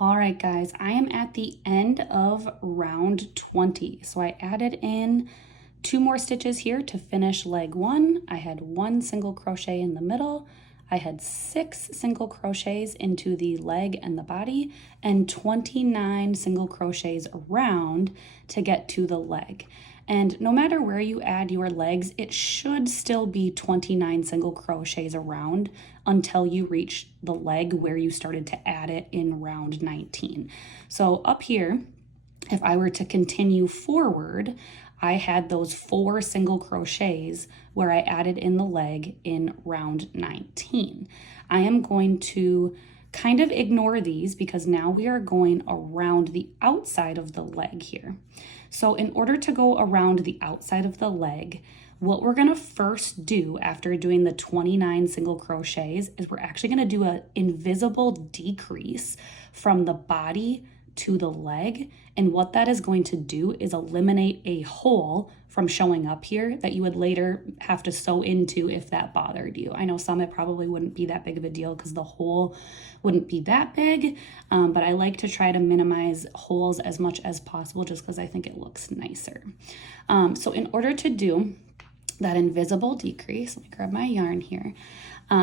All right, guys, I am at the end of round 20. So I added in 2 more stitches here to finish leg 1. I had 1 single crochet in the middle. I had 6 single crochets into the leg and the body and 29 single crochets around to get to the leg. And no matter where you add your legs, it should still be 29 single crochets around until you reach the leg where you started to add it in round 19. So up here, if I were to continue forward, I had those 4 single crochets where I added in the leg in round 19. I am going to kind of ignore these because now we are going around the outside of the leg here. So in order to go around the outside of the leg, what we're going to first do after doing the 29 single crochets is we're actually going to do an invisible decrease from the body to the leg. And what that is going to do is eliminate a hole from showing up here that you would later have to sew into if that bothered you. I know some it probably wouldn't be that big of a deal because the hole wouldn't be that big, but I like to try to minimize holes as much as possible just because I think it looks nicer. So in order to do that invisible decrease, let me grab my yarn here.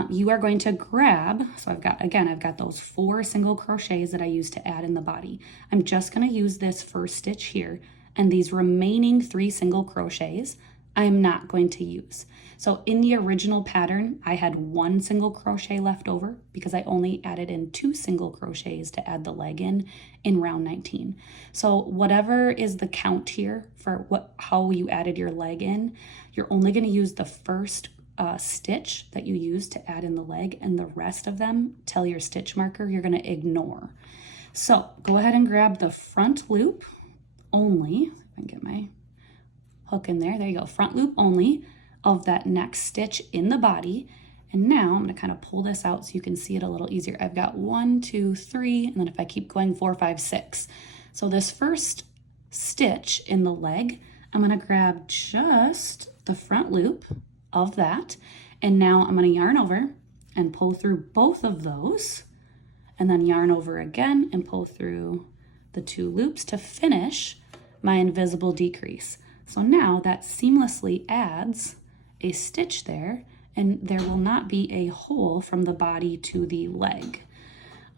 You are going to grab, so I've got those 4 single crochets that I used to add in the body. I'm just going to use this first stitch here, and these remaining 3 single crochets I'm not going to use. So in the original pattern, I had 1 single crochet left over because I only added in 2 single crochets to add the leg in round 19. So whatever is the count here for how you added your leg in, you're only going to use the first stitch that you use to add in the leg, and the rest of them, tell your stitch marker, you're going to ignore. So go ahead and grab the front loop only. If I can get my hook in there. There you go. Front loop only of that next stitch in the body. And now I'm going to kind of pull this out so you can see it a little easier. I've got 1, 2, 3, and then if I keep going 4, 5, 6. So this first stitch in the leg, I'm going to grab just the front loop of that. And now I'm going to yarn over and pull through both of those, and then yarn over again and pull through the 2 loops to finish my invisible decrease. So now that seamlessly adds a stitch there, and there will not be a hole from the body to the leg.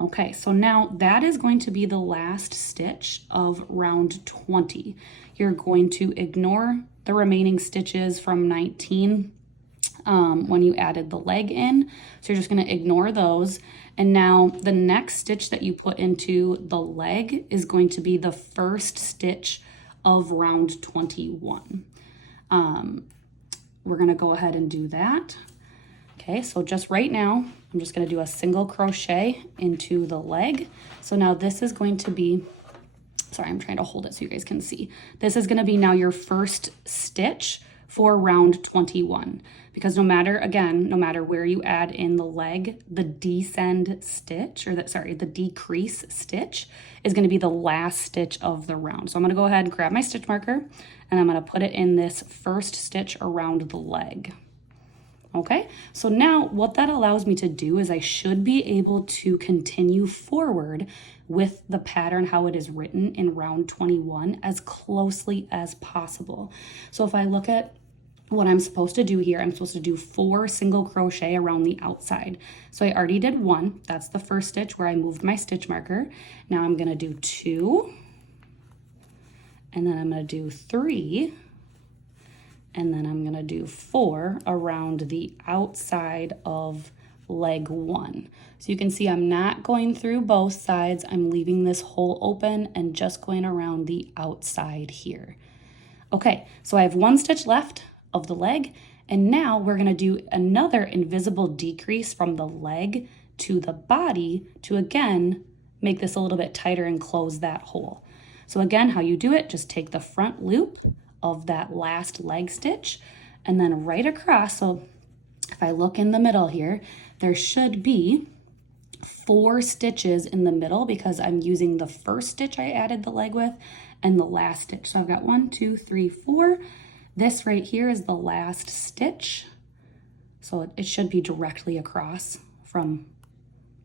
Okay, so now that is going to be the last stitch of round 20. You're going to ignore the remaining stitches from 19 when you added the leg in. So you're just going to ignore those. And now the next stitch that you put into the leg is going to be the first stitch of round 21. We're going to go ahead and do that. Okay, so just right now, I'm just going to do a single crochet into the leg. So now this is going to be, sorry, I'm trying to hold it so you guys can see. This is going to be now your first stitch for round 21, because no matter where you add in the leg, the descend stitch, or the decrease stitch is going to be the last stitch of the round. So I'm going to go ahead and grab my stitch marker, and I'm going to put it in this first stitch around the leg. Okay, so now what that allows me to do is I should be able to continue forward with the pattern how it is written in round 21 as closely as possible. So if I look at what I'm supposed to do here, I'm supposed to do 4 single crochet around the outside. So I already did 1. That's the first stitch where I moved my stitch marker. Now I'm going to do 2, and then I'm going to do 3, and then I'm going to do 4 around the outside of leg 1. So you can see I'm not going through both sides. I'm leaving this hole open and just going around the outside here. Okay, so I have 1 stitch left of the leg, and now we're going to do another invisible decrease from the leg to the body to again make this a little bit tighter and close that hole. So again, how you do it, just take the front loop of that last leg stitch and then right across. So if I look in the middle here, there should be 4 stitches in the middle because I'm using the first stitch I added the leg with and the last stitch. So I've got 1, 2, 3, 4. This right here is the last stitch. So it should be directly across from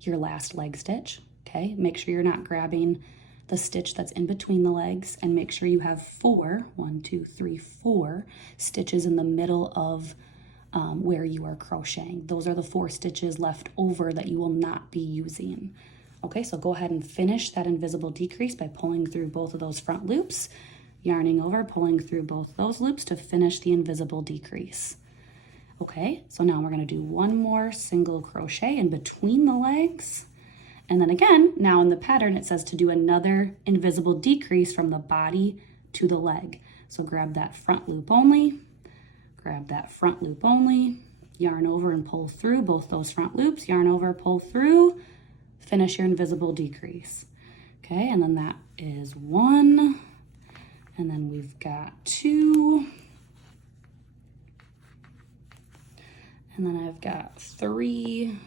your last leg stitch. okay? Make sure you're not grabbing the stitch that's in between the legs, and make sure you have 4 stitches in the middle of where you are crocheting. Those are the 4 stitches left over that you will not be using. Okay, so go ahead and finish that invisible decrease by pulling through both of those front loops, yarning over, pulling through both those loops to finish the invisible decrease. Okay, so now we're going to do 1 more single crochet in between the legs. And then again, now in the pattern, it says to do another invisible decrease from the body to the leg. So grab that front loop only, grab that front loop only, yarn over and pull through both those front loops, yarn over, pull through, finish your invisible decrease. Okay, and then that is 1, and then we've got 2, and then I've got 3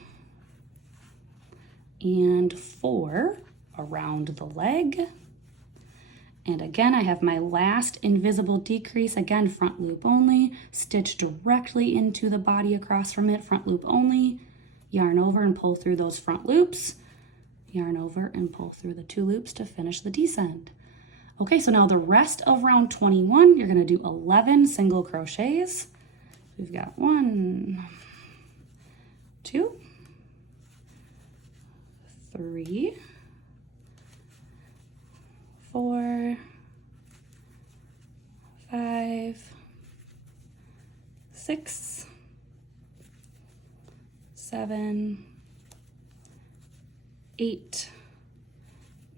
and 4 around the leg. And again, I have my last invisible decrease, again, front loop only, stitch directly into the body across from it, front loop only, yarn over and pull through those front loops, yarn over and pull through the 2 loops to finish the descent. Okay, so now the rest of round 21, you're gonna do 11 single crochets. We've got 1, 2, 3, 4, 5, 6, 7, 8,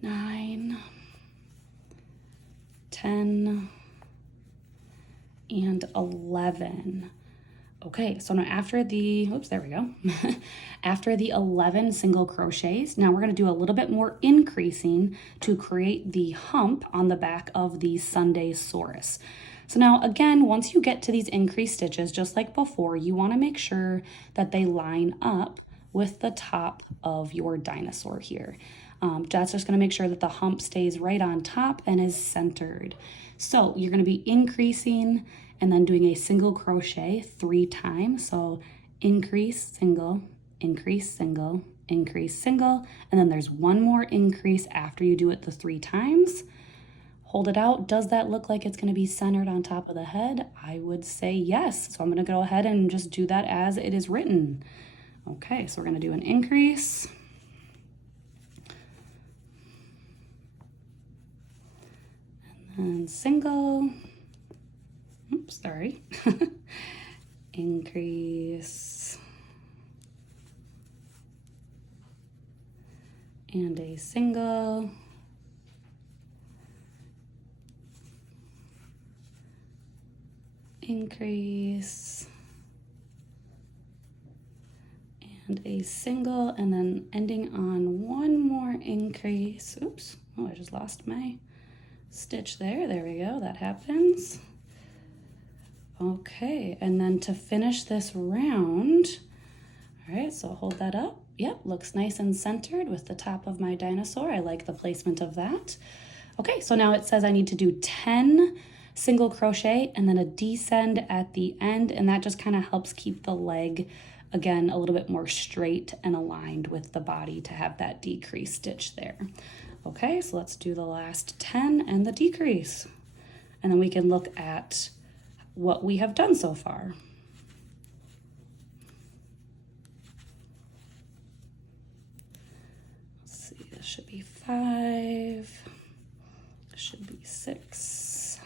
9, 10, and 11. Okay, so now after the, oops, there we go. After the 11 single crochets, now we're going to do a little bit more increasing to create the hump on the back of the Sundaesaurus. So now again, once you get to these increased stitches, just like before, you want to make sure that they line up with the top of your dinosaur here. That's just going to make sure that the hump stays right on top and is centered. So you're going to be increasing and then doing a single crochet 3 times. So increase, single, increase, single, increase, single, and then there's 1 more increase after you do it the 3 times. Hold it out. Does that look like it's going to be centered on top of the head? I would say yes. So I'm going to go ahead and just do that as it is written. Okay, so we're going to do an increase. And then single. Oops, sorry. Increase. And a single. Increase. And a single, and then ending on 1 more increase. Oops, oh, I just lost my stitch there. There we go, that happens. Okay, and then to finish this round, all right, so hold that up. Yep, looks nice and centered with the top of my dinosaur. I like the placement of that. Okay, so now it says I need to do 10 single crochet and then a descend at the end, and that just kind of helps keep the leg, again, a little bit more straight and aligned with the body to have that decrease stitch there. Okay, so let's do the last 10 and the decrease. And then we can look at what we have done so far. Let's see, this should be 5, this should be 6,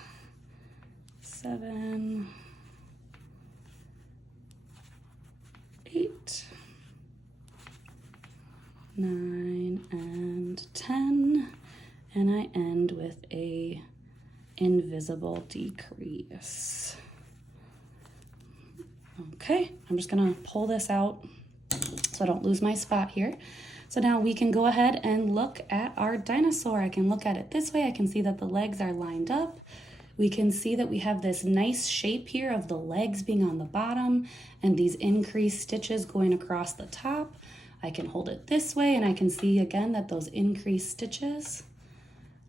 7, 8, 9, and 10, and I end with a invisible decrease. Okay, I'm just gonna pull this out so I don't lose my spot here. So now we can go ahead and look at our dinosaur. I can look at it this way. I can see that the legs are lined up. We can see that we have this nice shape here of the legs being on the bottom and these increased stitches going across the top. I can hold it this way and I can see again that those increased stitches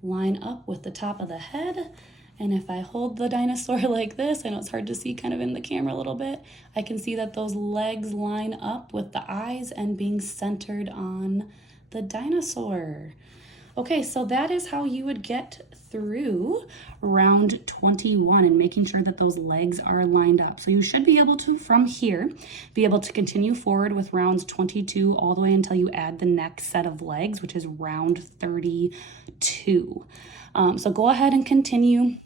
line up with the top of the head. And if I hold the dinosaur like this, I know it's hard to see kind of in the camera a little bit, I can see that those legs line up with the eyes and being centered on the dinosaur. Okay, so that is how you would get through round 21 and making sure that those legs are lined up. So you should be able to, from here, be able to continue forward with rounds 22 all the way until you add the next set of legs, which is round 32. So go ahead and continue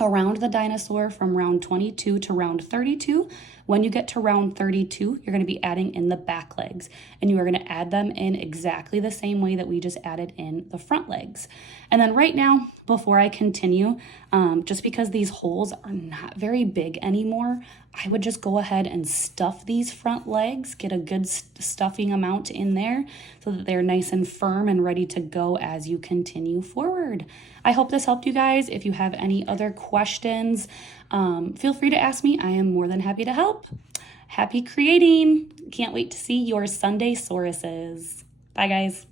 around the dinosaur from round 22 to round 32. When you get to round 32, you're going to be adding in the back legs, and you are going to add them in exactly the same way that we just added in the front legs. And then right now, before I continue, just because these holes are not very big anymore, I would just go ahead and stuff these front legs, get a good stuffing amount in there so that they're nice and firm and ready to go as you continue forward. I hope this helped you guys. If you have any other questions, feel free to ask me. I am more than happy to help. Happy creating. Can't wait to see your Sundaesauruses. Bye, guys.